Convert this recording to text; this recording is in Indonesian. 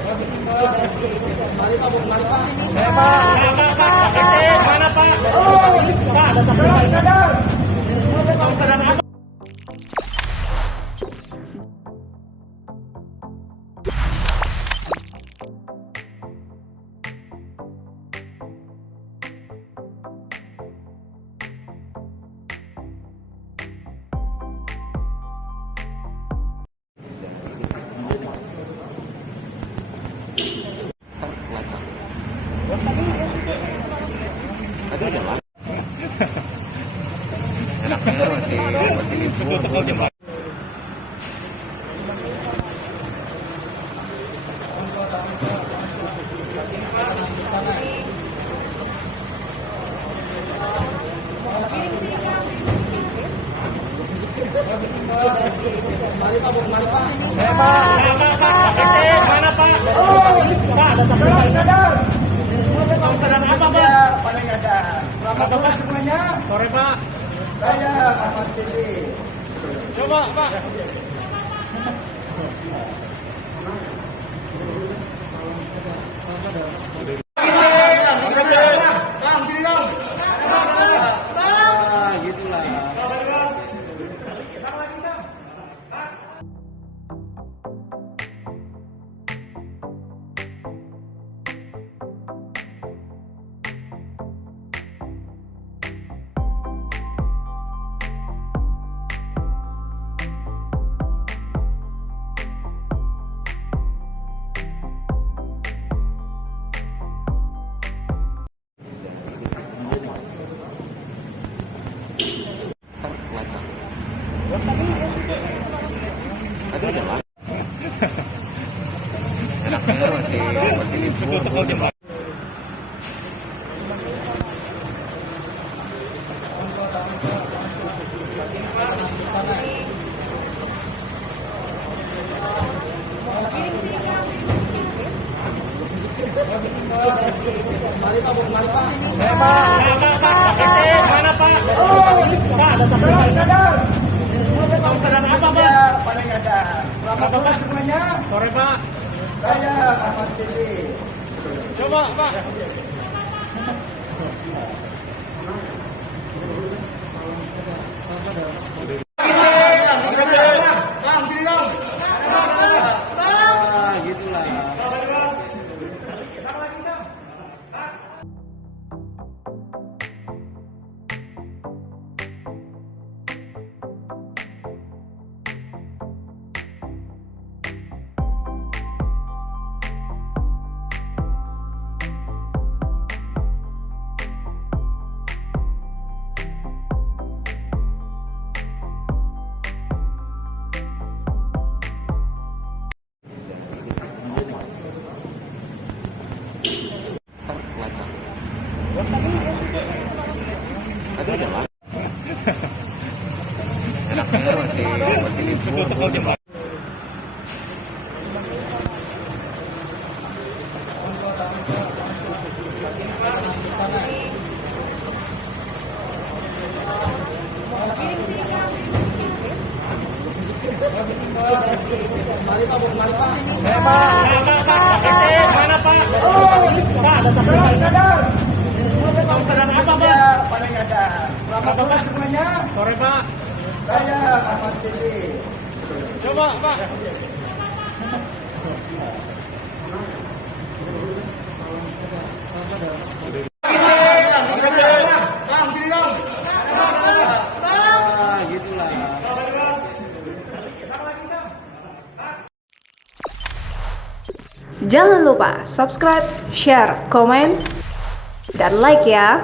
Mari Pak, mari Pak. Mana Pak? Pak, sadar. Sadar apa? Tadi udah lah. Enaknya masih libur. Mari Pak, mari Pak. Mana Pak? Pak, sadar. Sadar apa Pak? Paling ada. Selamat sore semuanya. Sore Pak. Saya Ahmad Cici. Coba Pak. Bang, sini dong. Ah, gitulah. Tadi udah lah. Enaknya masih libur. Mari Pak, mari Pak. Mana Pak? Pak, sadar. Sadar apa Pak? Paling ada. Selamat sore semuanya. Sore Pak. Saya Ahmad Cici. Coba Pak. Bang, sini dong. Ah, gitulah. Tadi udah lah. Enaknya masih libur. Mari Pak, mari Pak. Mana Pak? Pak, sadar. Sadar apa Pak? Paling ada. Selamat sore semuanya. Sore Pak. Saya Ahmad Cici. Coba Pak. Bang, sini dong. Ah, gitulah. Jangan lupa subscribe, share, komen, dan like ya.